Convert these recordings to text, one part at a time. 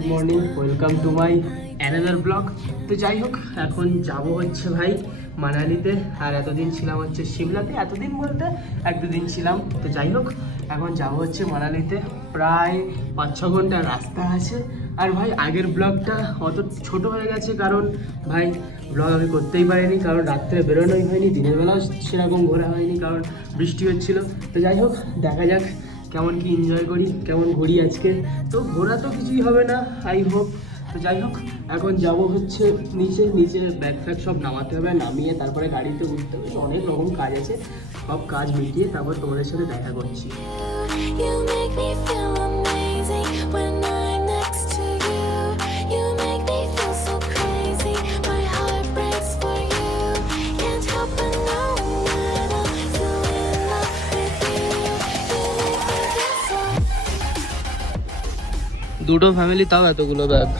Good morning, welcome to my another blog. তো যাই হোক, এখন যাব হচ্ছে ভাই মানালিতে। আর এতদিন ছিলাম হচ্ছে সিমলাতে, এতদিন বলতে 1-2 দিন ছিলাম। তো যাই হোক, এখন যাব হচ্ছে মানালিতে। প্রায় 5-6 ঘন্টা রাস্তা আছে। আর ভাই আগের ব্লগটা অত ছোট হয়ে গেছে, কারণ ভাই ব্লগ আমি করতেই পারিনি, কারণ রাত্রে বেরোনোই হয়নি, দিনের বেলাও সেরকম ঘোরা হয়নি, কারণ বৃষ্টি হচ্ছিল। তো যাই হোক, দেখা যাক কেমন কি এনজয় করি, কেমন ঘুরি আজকে। তো ঘোরা তো কিছুই হবে না, আই হোপ। তো যাই হোক, এখন যাব হচ্ছে নিচে নিচে ব্যাগ ফ্যাগ সব নামাতে হবে, নামিয়ে তারপরে গাড়িতে উঠতে হবে। অনেক রকম কাজ আছে, সব কাজ মিটিয়ে তারপর তোমাদের সাথে দেখা করছি। You make me feel amazing when I'm next to you. You make me feel so crazy. My heart breaks for you. Can't help but know that I'm still in love with you. You make me feel so. দুটো family, তাও এতগুলো bag.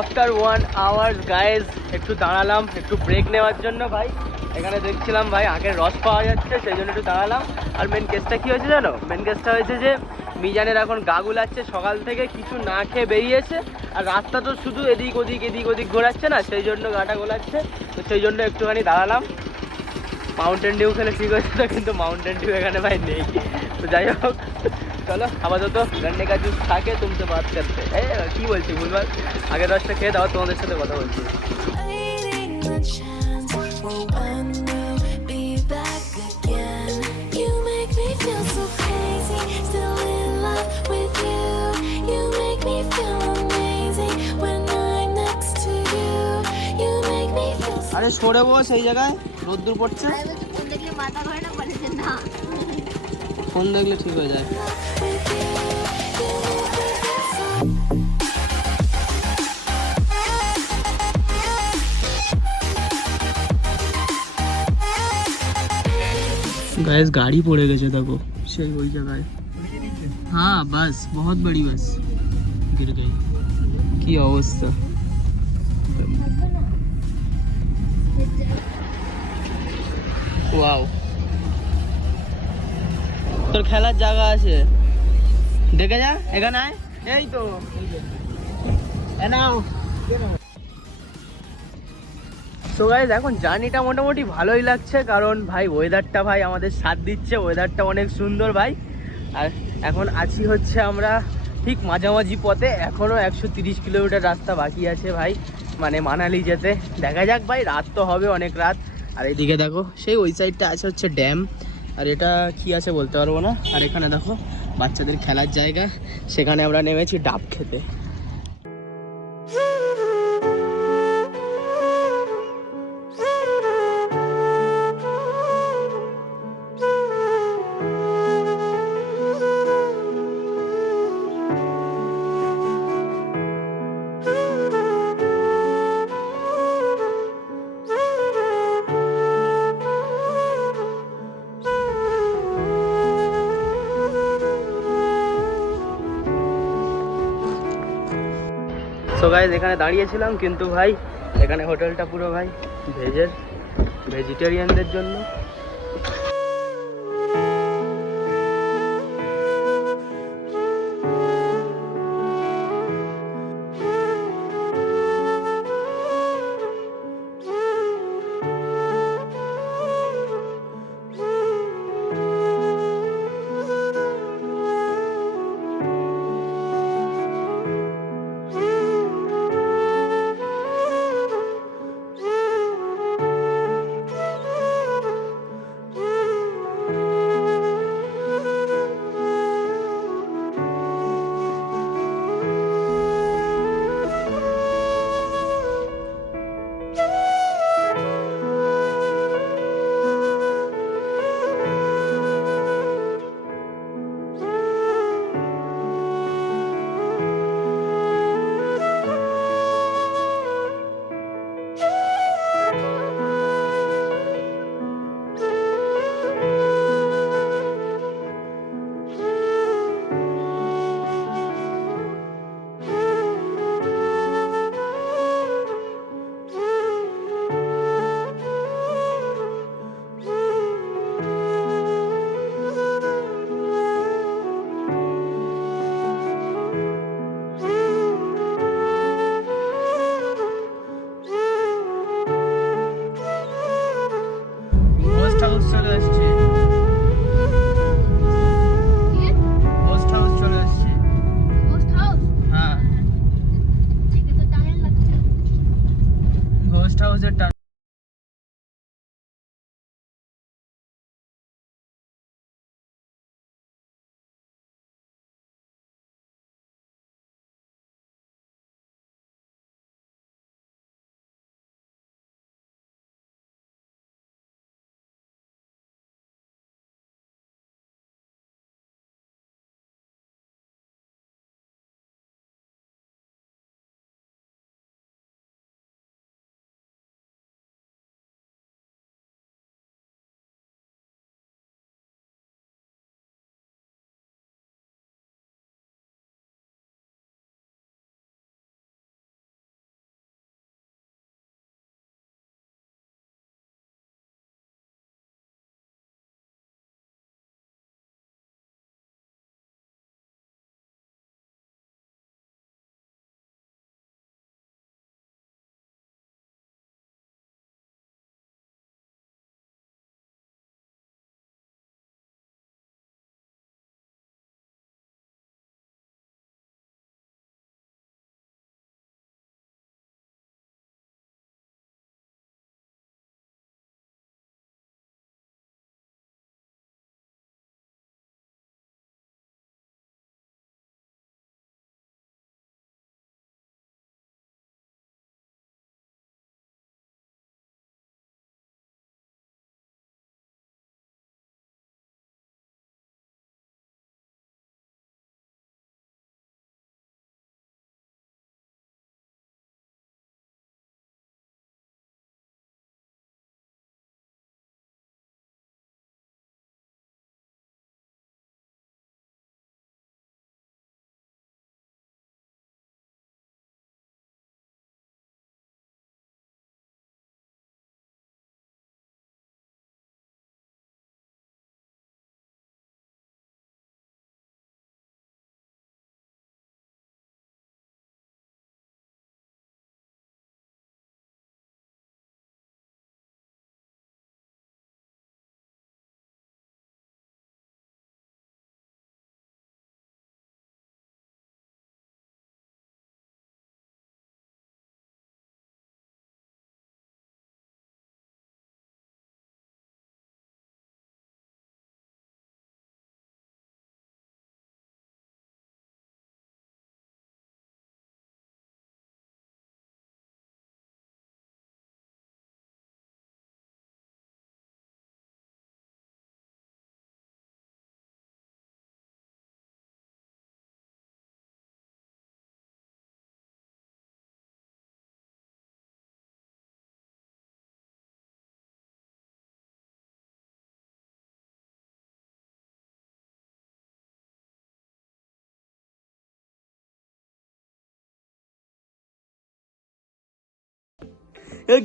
After 1 hour guys, একটু দাঁড়ালাম একটু break নেওয়ার জন্য। ভাই এখানে দেখছিলাম ভাই আখের রস পাওয়া যাচ্ছে, সেই জন্য একটু দাঁড়ালাম। আর মেন কেসটা কী হয়েছে জানো? মেন কেসটা হয়েছে যে মিজানের এখন গা গুলাচ্ছে, সকাল থেকে কিছু না খেয়ে বেরিয়েছে। আর রাস্তা তো শুধু এদিক ওদিক ঘোরাচ্ছে না, সেই জন্য গাটা গোলাচ্ছে। তো সেই জন্য একটুখানি দাঁড়ালাম। মাউন্টেন ডিউ খেলে ঠিক হয়েছিল, কিন্তু মাউন্টেন ডিউ এখানে ভাই নেই। তো যাই হোক, চলো আপাতত গন্নে কা জুস খাকে তুমসে বাত করতে। কি বলছি ভুলবার, আগের রসটা খেয়ে দাও, তোমাদের সাথে কথা বলছি। Waiting the chance for when we'll be back again. You make me feel so crazy, still in love with you. You make me feel amazing when I'm next to you. You make me feel so. আরে সরে বস, এই জায়গায় রোদ্দুর পড়ছে। Phone দেখলে মাথা ঘরে না, বলে যে না ফোন দেখলে ঠিক হয়ে যায়। With you, you make me feel so. Guys गाड़ी पड़े गए देखो, সেই ওই জায়গায়। हाँ बस, बहुत बड़ी बस गिर गई। কি অবস্থা! ওয়াও, তোর খেলার জায়গা আছে, দেখে যা, এখানে আয়। এই তো এ নাও। সো গাইস, এখন জার্নিটা মোটামুটি ভালোই লাগছে, কারণ ভাই ওয়েদারটা ভাই আমাদের সাথ দিচ্ছে, ওয়েদারটা অনেক সুন্দর ভাই। আর এখন আছি হচ্ছে আমরা ঠিক মাঝামাঝি পথে, এখনও 130 কিলোমিটার রাস্তা বাকি আছে ভাই, মানে মানালি যেতে। দেখা যাক ভাই, রাত তো হবে অনেক রাত। আর এইদিকে দেখো, সেই ওই সাইডটা আছে হচ্ছে ড্যাম, আর এটা কি আছে বলতে পারবো না। আর এখানে দেখো বাচ্চাদের খেলার জায়গা, সেখানে আমরা নেমেছি ডাব খেতে। সো গাইস, এখানে দাঁড়িয়েছিলাম, কিন্তু ভাই এখানে হোটেলটা পুরো ভাই ভেজিটেরিয়ানদের জন্য।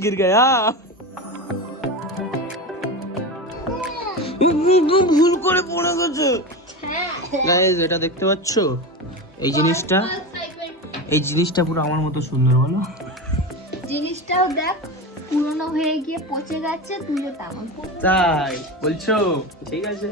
गिर गया ভুল করে পড়ে গেছে গাইস। এটা দেখতে পাচ্ছ এই জিনিসটা পুরো আমার মতো সুন্দর বলো। জিনিসটাও দেখ পুরনো হয়ে গিয়ে পচে গেছে, তুইও তেমন। তাই বলছো? ঠিক আছে।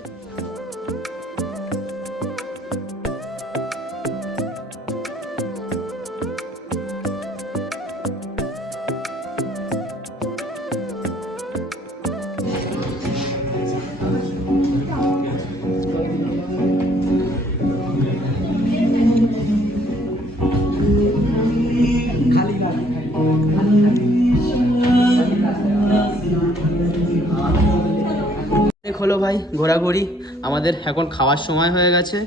হলো ভাই ঘোরাঘুরি, আমাদের এখন খাওয়ার সময় হয়ে গেছে।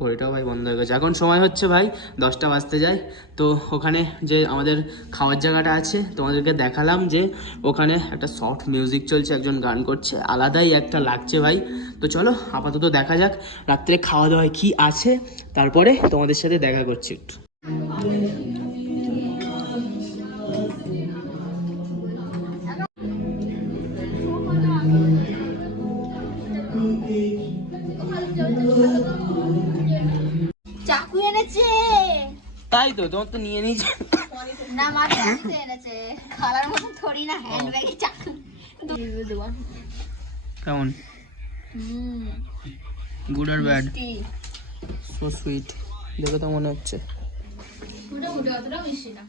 ঘড়িটাও ভাই বন্ধ হয়ে গেছে। এখন সময় হচ্ছে ভাই 10টা বাজতে যায়। তো ওখানে যে আমাদের খাওয়ার জায়গাটা আছে তোমাদেরকে দেখালাম, যে ওখানে একটা সফট মিউজিক চলছে, একজন গান করছে, আলাদাই একটা লাগছে ভাই। তো চলো আপাতত দেখা যাক রাত্রে খাওয়া দাওয়ায় কি আছে, তারপরে তোমাদের সাথে দেখা করছি একটু। চাকু এনেছে। তাই তো, তোমার তো নিয়ে নিয়েছে। না মা চাকু এনেছে, খালার মতো থরি না, হ্যান্ড ব্যাগে চাকু দেবো। কেমন? গুড আর ব্যাড? সো সুইট, দেখে তো মনে হচ্ছে। অতটাও মিষ্টি না।